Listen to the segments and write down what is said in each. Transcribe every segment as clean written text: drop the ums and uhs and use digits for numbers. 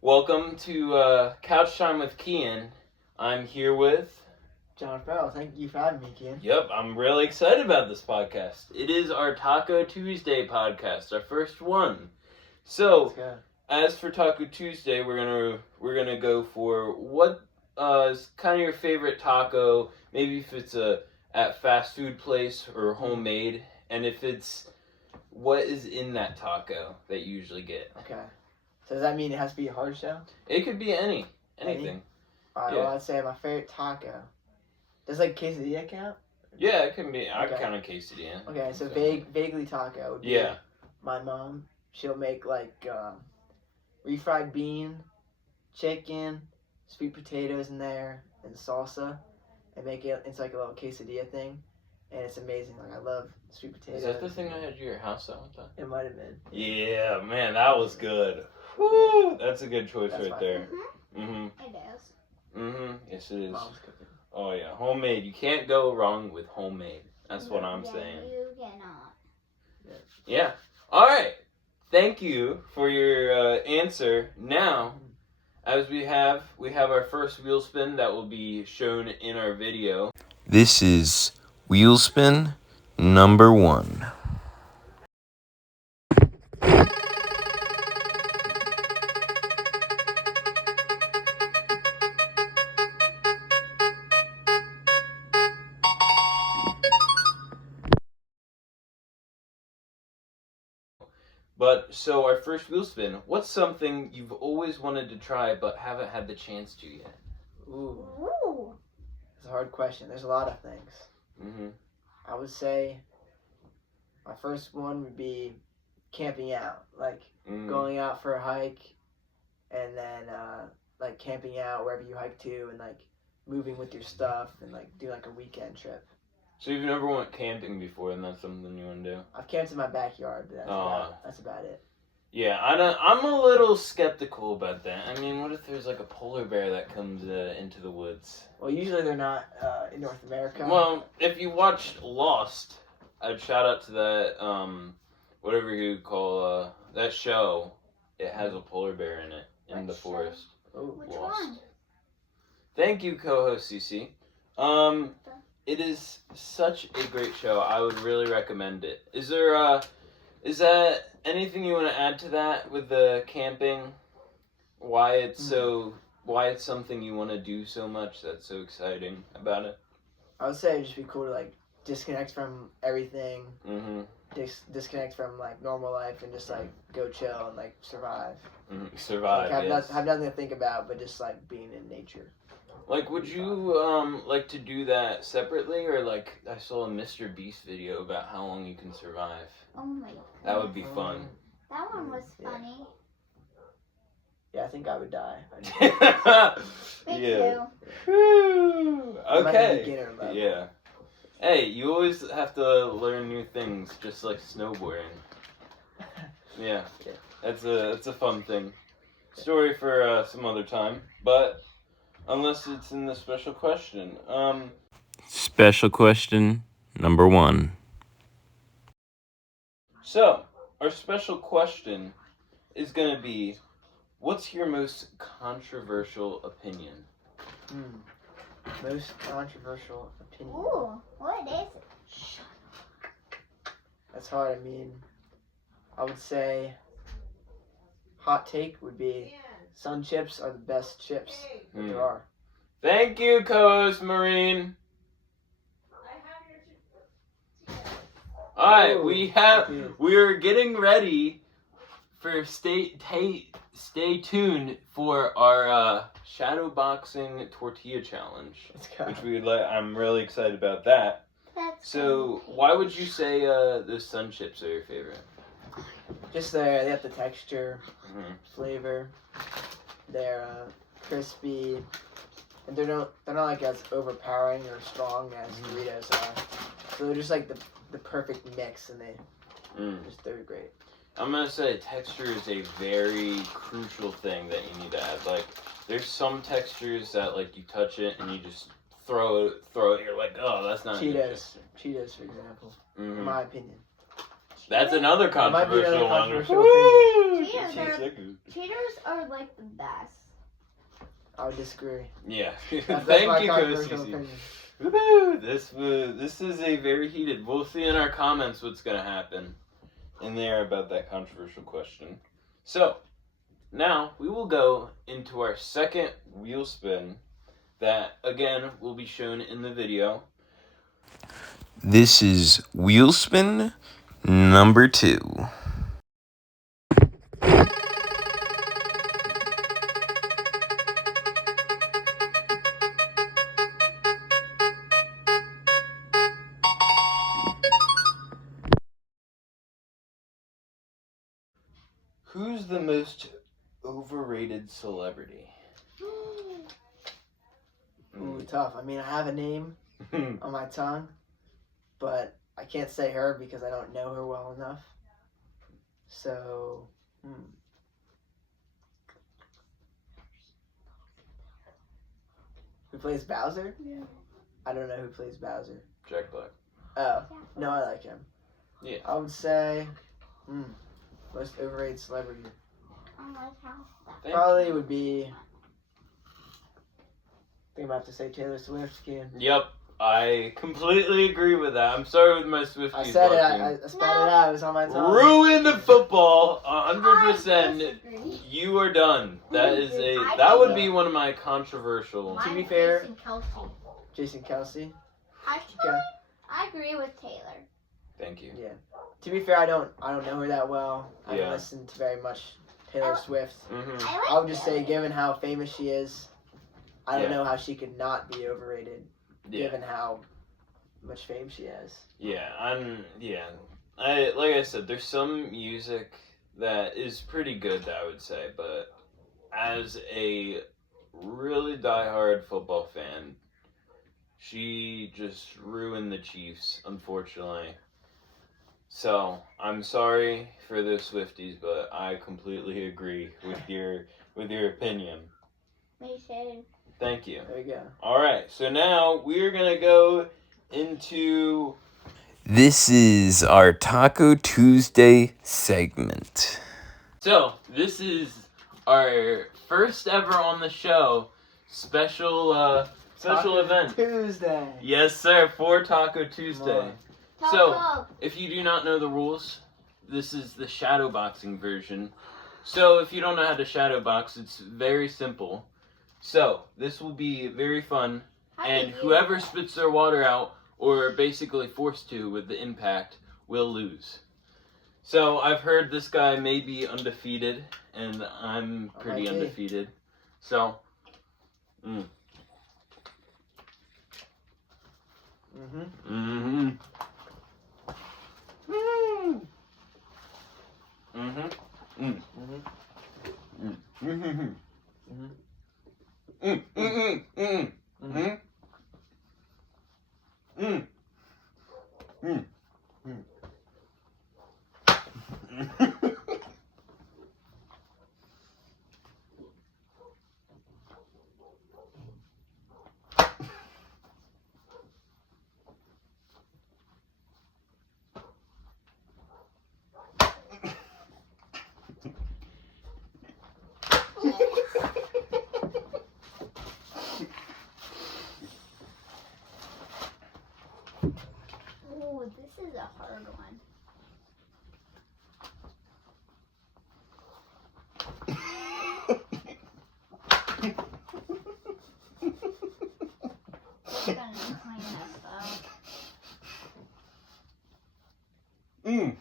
Welcome to Couch Time with Kian. I'm here with... John Farrell. Thank you for having me, Kian. Yep, I'm really excited about this podcast. It is our Taco Tuesday podcast, our first one. So, as for Taco Tuesday, we're gonna go for what is kind of your favorite taco. Maybe if it's at fast food place or homemade, and if it's what is in that taco that you usually get. Okay. So does that mean it has to be a hard shell? It could be anything. Alright, well, I'd say my favorite taco. Does like quesadilla count? Yeah, it can be. I Okay. count a quesadilla. Okay, so vaguely taco would be my mom. She'll make like refried bean, chicken, sweet potatoes in there, and salsa, and make it into like a little quesadilla thing, and it's amazing. Like I love sweet potatoes. Is that the thing I had at your house that one time? It might have been. Yeah, man, that was good. Woo! That's a good choice right there. It is. Yes, it is. Mom's cooking. Oh yeah, homemade. You can't go wrong with homemade. That's what I'm saying. You cannot. Yeah. All right. Thank you for your answer. Now, as we have our first wheel spin that will be shown in our video. This is wheel spin number 1. But, so our first wheel spin, what's something you've always wanted to try but haven't had the chance to yet? Ooh. It's a hard question. There's a lot of things. I would say my first one would be camping out. Like going out for a hike and then like camping out wherever you hike to and like moving with your stuff and like do like a weekend trip. So you've never went camping before, and that's something you want to do? I've camped in my backyard, but that's about it. Yeah, I'm a little skeptical about that. I mean, what if there's like a polar bear that comes into the woods? Well, usually they're not in North America. Well, if you watched Lost, I'd shout out to that, whatever you call that show. It has a polar bear in it, in the forest. Oh, Which Lost. one? Thank you, co-host Cece. It is such a great show. I would really recommend it. Is that anything you want to add to that with the camping? Why it's something you want to do so much that's so exciting about it? I would say it'd just be cool to like disconnect from everything. Disconnect from like normal life and just like go chill and like survive. Survive. Like, have nothing to think about, but just like being in nature. Like, would you like to do that separately, or like I saw a Mr. Beast video about how long you can survive? Oh my God. That would be fun. That one was funny. Yeah, I think I would die. Me too. Whew. Okay. Beginner level. Yeah. Hey, you always have to learn new things, just like snowboarding. Yeah. That's a fun thing. Story for some other time, but. Unless it's in the special question. Special question number 1. So, our special question is going to be, what's your most controversial opinion? Most controversial opinion. Ooh, what is it? That's hard. I mean, I would say hot take would be sun chips are the best chips that there are. Thank you, co-host Marine. Alright, we're getting ready for stay tuned for our shadow boxing tortilla challenge, which I'm really excited about that. So, why would you say those sun chips are your favorite? Just they have the texture, flavor. They're crispy, and they're not like as overpowering or strong as Doritos are. So they're just like the perfect mix, and they're great. I'm gonna say texture is a very crucial thing that you need to add. Like, there's some textures that like you touch it and you just throw it. You're like, oh, that's not Cheetos, for example, in my opinion. That's another That might be another controversial one. controversial Woo! Cheaters are like the best. I would disagree. Yeah. That's Thank my you, controversial Coach. opinion. Woo! This is a very heated. We'll see in our comments what's gonna happen in there about that controversial question. So now we will go into our second wheel spin. That again will be shown in the video. This is wheel spin number 2. Who's the most overrated celebrity? Ooh, tough. I mean, I have a name on my tongue, but I can't say her because I don't know her well enough. So, Who plays Bowser? Yeah. I don't know who plays Bowser. Jack Black. Oh, no, I like him. Yeah. I would say, most overrated celebrity. I like how that. Probably would be, I think I'm about to say Taylor Swift, Kian. Yep. I completely agree with that. I'm sorry with my Swifties. I said it, watching. I spelled it out, it was on my tongue. Ruined football, I 100%. disagree. You are done. That is I that would disagree. be one of my controversial. To be Mine is fair- Jason Kelsey. Jason Kelsey. Actually, Okay. I agree with Taylor. Thank you. To be fair, I don't know her that well. I Yeah. don't listen to very much Taylor Swift. Mm-hmm. I like I would just say, Taylor. given how famous she is, I don't Yeah. know how she could not be overrated, Yeah. given how much fame she has. Yeah. Like I said, there's some music that is pretty good, I would say, but as a really diehard football fan, she just ruined the Chiefs, unfortunately. So I'm sorry for those Swifties, but I completely agree with your opinion. Me too. Thank you. There you go. All right, so now we're gonna go into. This is our Taco Tuesday segment. So this is our first ever on the show special Taco event. Tuesday. Yes, sir, for Taco Tuesday. So, Taco. if you do not know the rules, this is the shadow boxing version. So, if you don't know how to shadow box, it's very simple. So, this will be very fun, How and do you whoever do that? spits their water out, or basically forced to with the impact, will lose. So, I've heard this guy may be undefeated, and I'm pretty might be. undefeated. So, Mm-hmm. mm-hmm. Mm-hmm. Mm. Mm-hmm. Mm-hmm. Mm-hmm. Mm. Mm. Mm. Mm. Mm. Mm. Mm. Ooh, this is a hard one. It's gonna clean us up. Mm.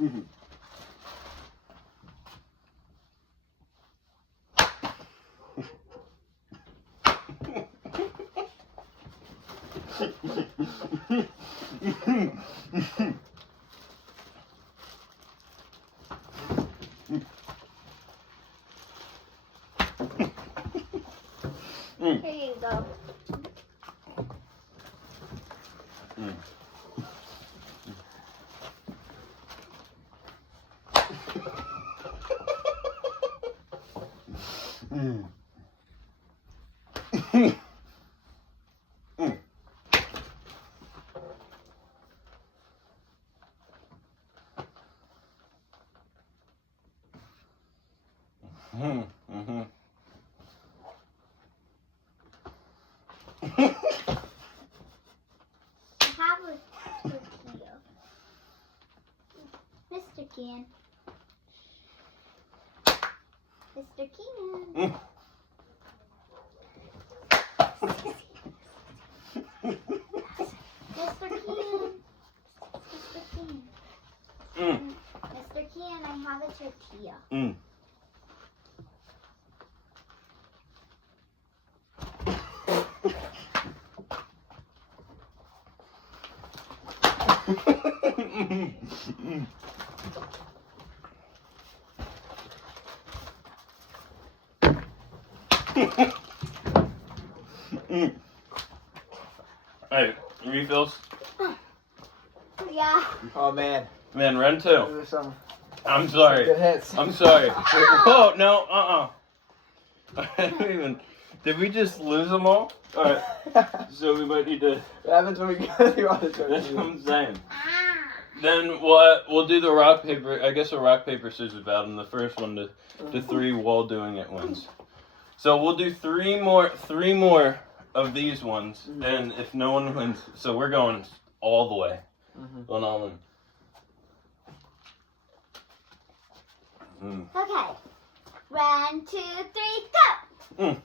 Mhm. Here you go. Mm-hmm. How was tortilla? Mr. Kian. Mr. Kian. Mr. Kian. Mr. Kian. Mr. Kian, I have a tortilla. Hey, refills? Yeah. Oh man. Man, run two. Those are some I'm sorry. good hits. I'm sorry. Whoa, no, I don't even. Did we just lose them all? Alright, so we might need to. What happens when we go through all the That's what tortillas? I'm saying. Ah. Then we'll do the rock, paper. I guess a rock, paper, scissors battle, and the first one to three while doing it wins. So we'll do three more of these ones, and if no one wins, so we're going all the way. Going all in. Okay. 1, 2, 3, go!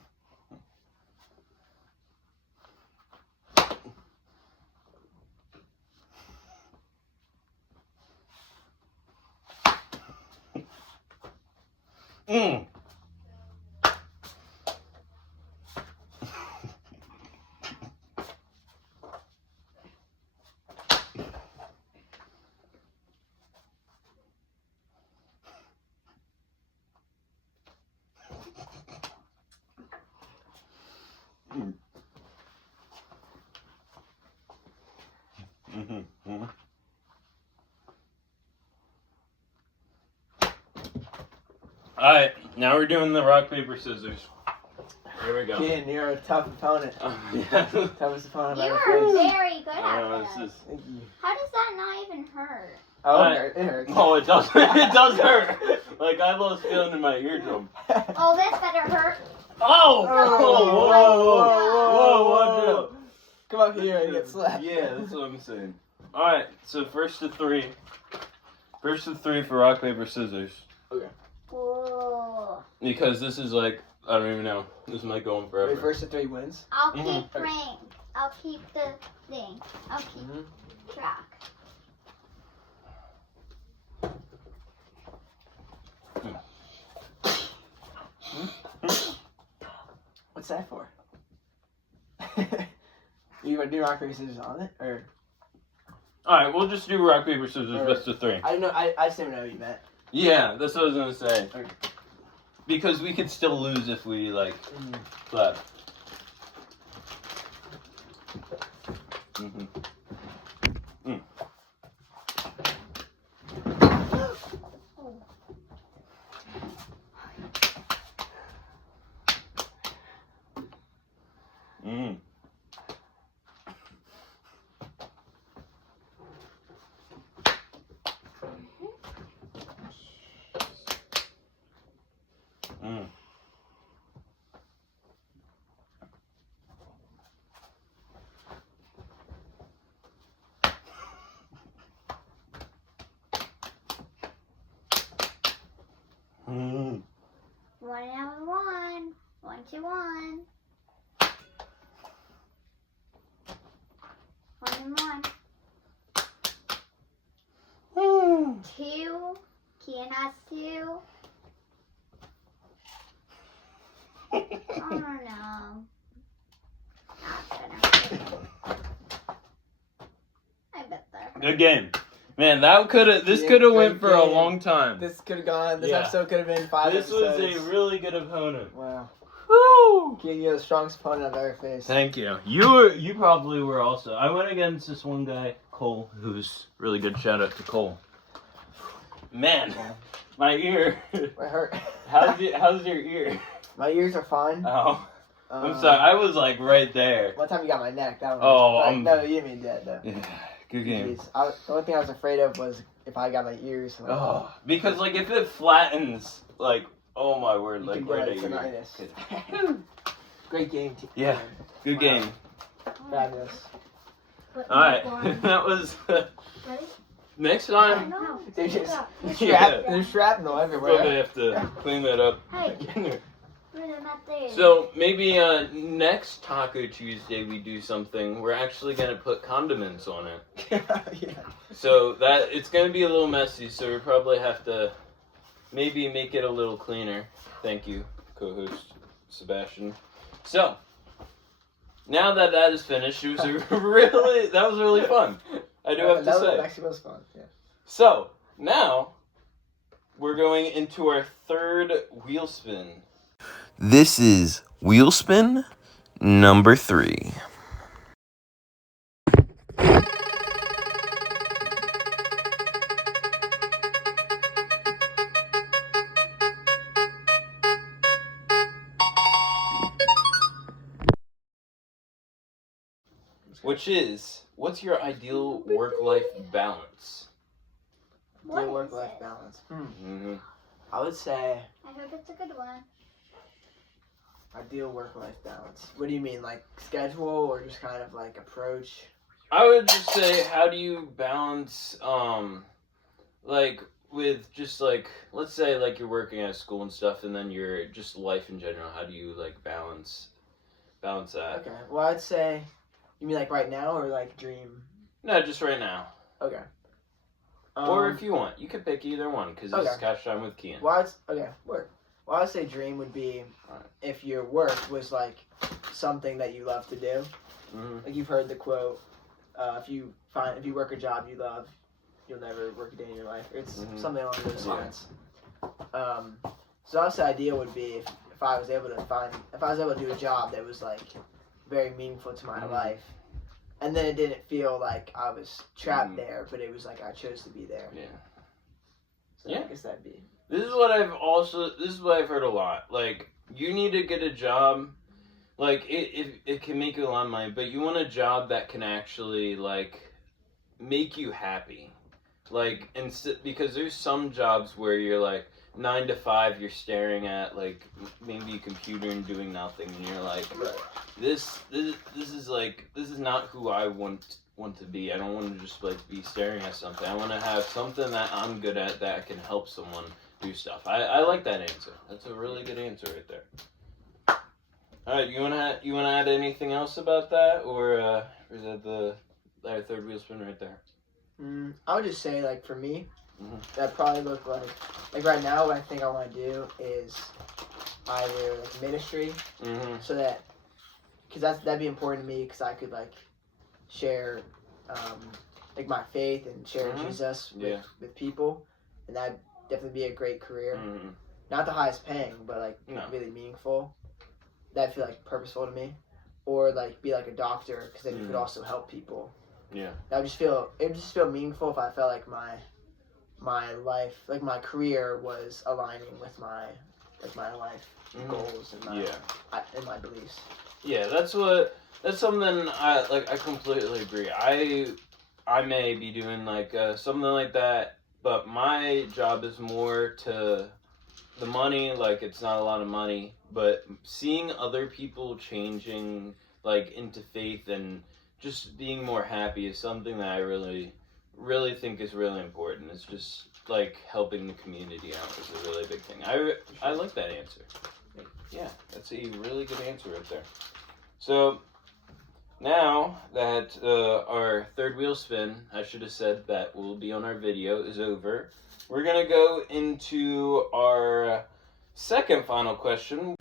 Alright, now we're doing the rock, paper, scissors. Here we go. Kian, you're a tough opponent. Yeah. Toughest opponent You I've are ever faced. very good at This this. is. Thank you. How does that not even hurt? Oh, Alright. it hurts. Oh, it does. It does hurt. Like I lost feeling in my eardrum. Oh, this better hurt. Oh! Oh, Whoa! Come up here and get slapped. Yeah, that's what I'm saying. All right, so first to three for rock, paper, scissors. Okay. Whoa. Because this is like I don't even know. This might go on forever. Wait, first to three wins. I'll Mhm. keep rank. I'll keep the thing. I'll keep track. What's that for? You gonna do rock paper scissors on it, or? All right, we'll just do rock, paper, scissors, best of three. I know. I just didn't know what you meant. Yeah, that's what I was gonna say. Okay. Because we could still lose if we like clap. One and one. 1, 2, 1. 1 and 1. 2. Kian has 2. Oh no. Not gonna. I bet that. Good game, man. This Yeah, could have good went for a game. long time. This could have gone. This Yeah. episode could have been 5 This was episodes. a really good opponent. Wow. Woo! Kian, you're the strongest opponent I've ever faced. Thank you. You probably were also. I went against this one guy, Cole, who's really good. Shout out to Cole. Man, my ear. It hurt. How's your ear? My ears are fine. Oh, I'm sorry, I was like right there. One time you got my neck. That one. Oh, no, you didn't mean that though. Yeah, good game. The only thing I was afraid of was if I got my ears. Oh, because like if it flattens, like, oh my word, you like can right get at tinnitus. your. Great game. Yeah, good game. Fabulous. All right, that was. Ready? Next time. No. There's just Yeah. there's shrapnel everywhere. Probably have to clean that up. Hey, they're not there. So maybe next Taco Tuesday we do something. We're actually gonna put condiments on it. Yeah. So that it's gonna be a little messy. So we probably have to maybe make it a little cleaner. Thank you, co-host Sebastian. So now that is finished, it was that was really fun. I do have to say. That actually was fun. Yeah. So now we're going into our third wheel spin. This is wheel spin number 3. Which is, what's your ideal work-life balance? Ideal work-life balance. Mm-hmm. I would say I hope it's a good one. ideal work-life balance. What do you mean, like schedule or just kind of like approach? I would just say, how do you balance, like, with just like, let's say like you're working at school and stuff, and then your just life in general. How do you like balance that? Okay. Well, I'd say, you mean like right now or like dream? No, just right now. Okay. Or if you want, you could pick either one because it's Couch Time with Kian. Well, work. Well, I'd say dream would be if your work was like something that you love to do. Mm-hmm. Like you've heard the quote, if you work a job you love, you'll never work a day in your life. It's something along those lines. So I'd say ideal would be if I was able to do a job that was like very meaningful to my life. And then it didn't feel like I was trapped there, but it was like I chose to be there. Yeah. So I guess that'd be. This is what I've heard a lot. Like, you need to get a job, like, it can make you a lot of money, but you want a job that can actually, like, make you happy. Like, because there's some jobs where you're, like, 9 to 5, you're staring at, like, maybe a computer and doing nothing, and you're like, this is not who I want to be. I don't want to just, like, be staring at something. I want to have something that I'm good at that can help someone do stuff. I like that answer. That's a really good answer right there. All right, you wanna add anything else about that, or is that our third wheel spin right there? I would just say, like, for me, that probably look like right now what I think I want to do is either like ministry, so that, because that'd be important to me, because I could like share like my faith and share Jesus with people, and that'd definitely be a great career. Not the highest paying, but like really meaningful. That'd feel like purposeful to me, or like be like a doctor, because then you could also help people. Yeah. It would just feel meaningful if I felt like my life, like my career was aligning with my life goals and my beliefs. Yeah, that's something I completely agree. I may be doing like something like that, but my job is more to the money, like it's not a lot of money, but seeing other people changing like into faith and just being more happy is something that I really think is really important. It's just like helping the community out is a really big thing. I like that answer. Yeah, that's a really good answer right there. So now that our third wheel spin, I should have said that will be on our video, is over, we're gonna go into our second final question.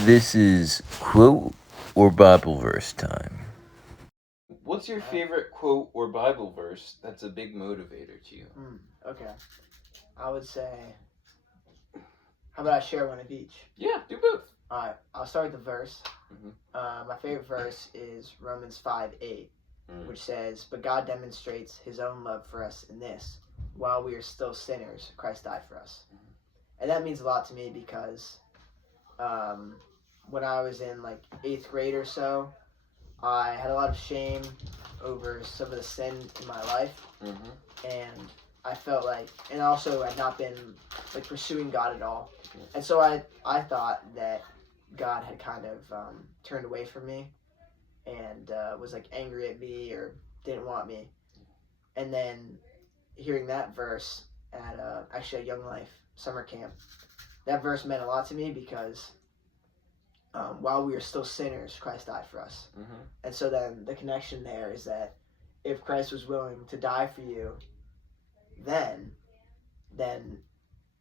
This is quote or Bible verse time. What's your favorite quote or Bible verse that's a big motivator to you? Okay. I would say, how about I share one of each? Yeah, do both. Alright, I'll start with the verse. My favorite verse is Romans 5:8, which says, "But God demonstrates his own love for us in this: while we are still sinners, Christ died for us." And that means a lot to me because when I was in like 8th grade or so, I had a lot of shame over some of the sin in my life, and I felt like, and also I'd not been like pursuing God at all, and so I thought that God had kind of turned away from me, and was like angry at me or didn't want me, and then hearing that verse at actually a Young Life summer camp, that verse meant a lot to me because while we are still sinners, Christ died for us. And so then the connection there is that if Christ was willing to die for you then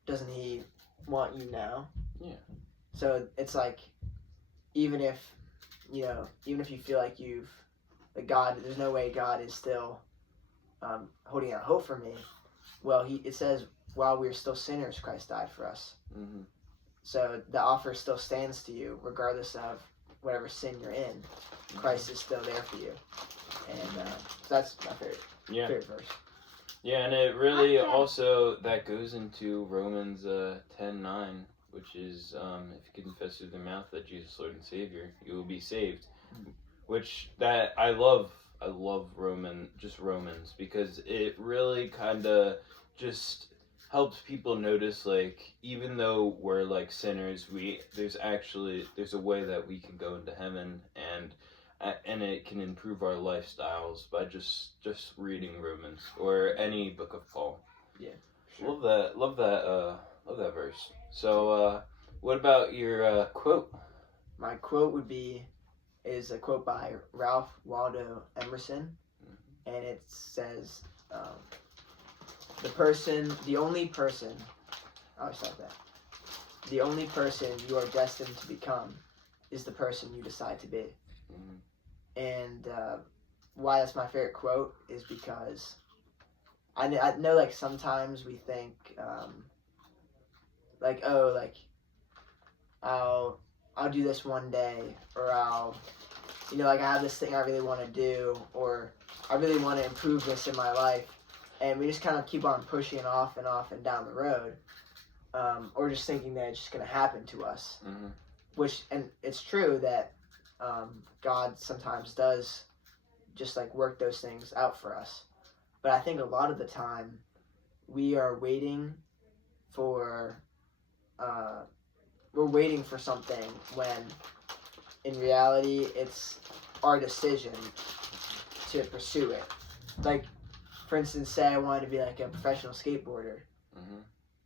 doesn't he want you now? Yeah. So it's like, even if you feel like there's no way God is still holding out hope for me, well, it says, while we are still sinners, Christ died for us. So the offer still stands to you, regardless of whatever sin you're in. Christ is still there for you, and so that's my favorite verse. Yeah, and it really also, that goes into Romans 10:9, which is, if you confess with your mouth that Jesus is Lord and Savior, you will be saved. Which, that I love Romans, because it really kind of just helps people notice, like, even though we're like sinners, there's a way that we can go into heaven, and it can improve our lifestyles by just reading Romans or any book of Paul. Yeah, sure. Love that verse. So, what about your quote? My quote is a quote by Ralph Waldo Emerson, and it says, the only person you are destined to become is the person you decide to be. And why that's my favorite quote is because I know, like, sometimes we think, like, oh, like, I'll do this one day, or like, I have this thing I really want to do, or I really want to improve this in my life, and we just kind of keep on pushing it off and down the road, or just thinking that it's just going to happen to us. And it's true that God sometimes does just like work those things out for us, but I think a lot of the time we are waiting for something, when in reality it's our decision to pursue it. Like, for instance, say I wanted to be like a professional skateboarder.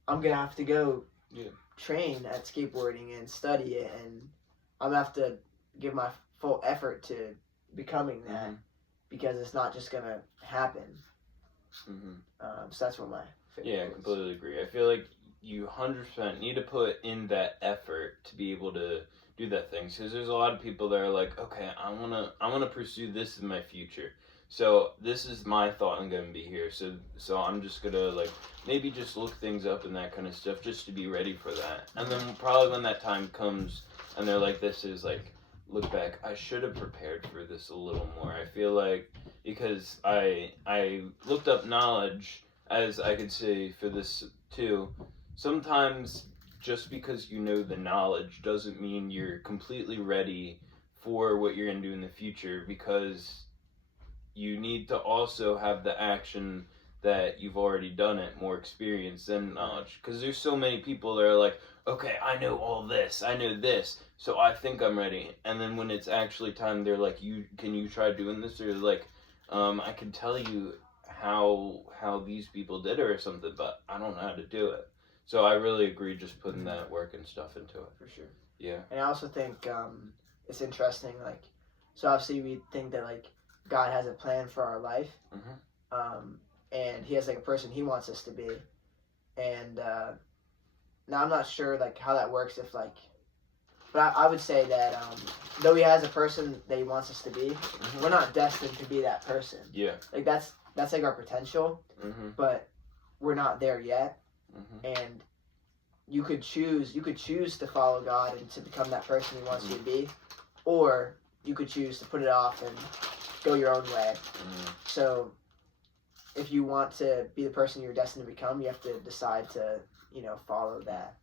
I'm gonna have to go train at skateboarding and study it, and I'm gonna have to give my full effort to becoming that, because it's not just gonna happen. So that's what my favorite I completely agree. I feel like you 100% need to put in that effort to be able to do that thing, because there's a lot of people that are like, okay, I wanna pursue this in my future, so this is my thought I'm gonna be here, so I'm just gonna, like, maybe just look things up and that kind of stuff just to be ready for that. And then probably when that time comes and they're like, this is like, look back, I should have prepared for this a little more. I feel like, because I looked up knowledge, as I could say for this too, sometimes just because you know the knowledge doesn't mean you're completely ready for what you're going to do in the future, because you need to also have the action that you've already done it, more experience than knowledge. Because there's so many people that are like, okay, I know all this, I know this, so I think I'm ready. And then when it's actually time, they're like, can you try doing this? Or like, I can tell you how these people did it or something, but I don't know how to do it. So I really agree, just putting that work and stuff into it. For sure. Yeah. And I also think it's interesting, like, so obviously we think that, like, God has a plan for our life, and he has, like, a person he wants us to be, and now I'm not sure, like, how that works, if, like, but I would say that though he has a person that he wants us to be, we're not destined to be that person. Yeah. Like, that's like our potential, but we're not there yet. And you could choose to follow God and to become that person he wants you to be, or you could choose to put it off and go your own way. So if you want to be the person you're destined to become, you have to decide to, follow that.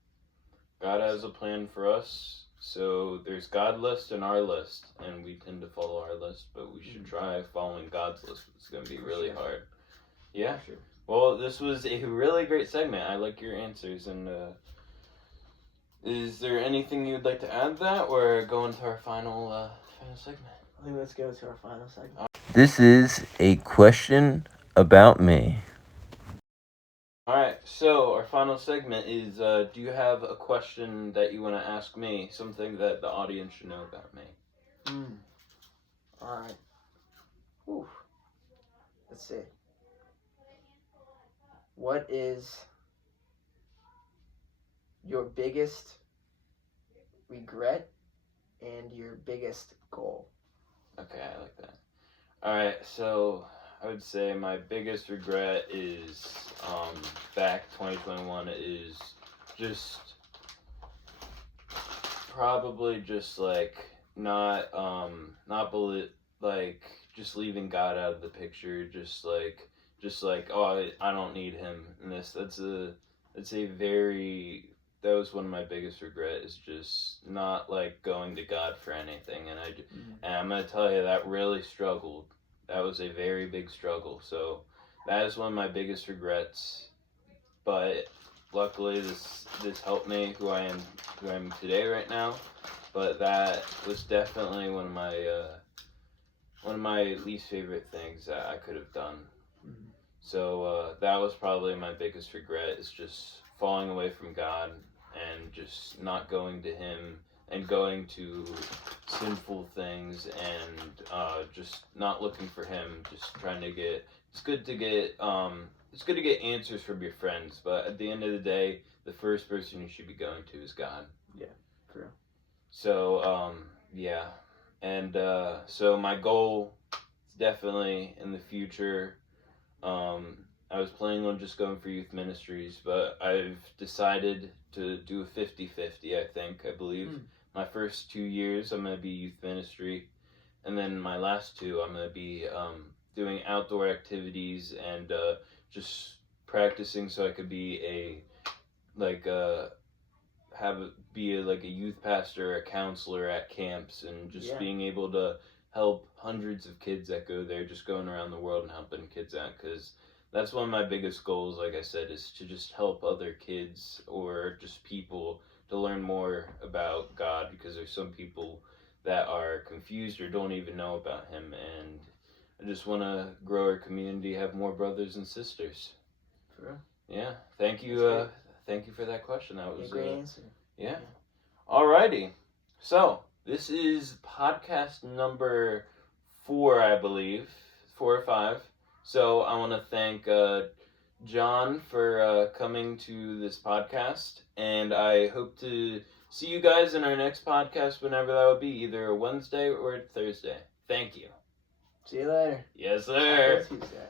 God has a plan for us, So there's God list and our list, and we tend to follow our list, but we should try following God's list. It's going to be really hard. Yeah. Sure. Well, this was a really great segment. I like your answers. And is there anything you'd like to add to that, or go into our final segment? I think let's go to our final segment. This is a question about me. Alright, so our final segment is, do you have a question that you want to ask me? Something that the audience should know about me? Alright. Whew. Let's see. What is your biggest regret and your biggest goal? Okay, I like that. Alright, so I would say my biggest regret is, back 2021 is just probably just like not just leaving God out of the picture, just like oh, I don't need him in this. That was one of my biggest regret, is just not like going to God for anything. And I'm gonna tell you, that really struggled. That was a very big struggle. So that is one of my biggest regrets. But luckily this helped me who I am today right now. But that was definitely one of my least favorite things that I could have done. So that was probably my biggest regret, is just falling away from God and just not going to him and going to sinful things and just not looking for him, just trying to get, it's good to get answers from your friends, but at the end of the day, the first person you should be going to is God. Yeah, true. So, yeah. And so my goal is definitely in the future, I was planning on just going for youth ministries, but I've decided to do a 50-50, I believe. My first 2 years, I'm going to be youth ministry, and then my last 2, I'm going to be doing outdoor activities and just practicing so I could be a youth pastor, a counselor at camps, and just being able to help hundreds of kids that go there, just going around the world and helping kids out, because that's one of my biggest goals, like I said, is to just help other kids or just people to learn more about God, because there's some people that are confused or don't even know about him, and I just want to grow our community, have more brothers and sisters. For real? Yeah. Thank you. Thank you for that question. That was a great answer. Yeah. Alrighty. So this is podcast number 4, I believe, 4 or 5. So I want to thank John for coming to this podcast, and I hope to see you guys in our next podcast, whenever that will be, either a Wednesday or a Thursday. Thank you. See you later. Yes, sir. Tuesday.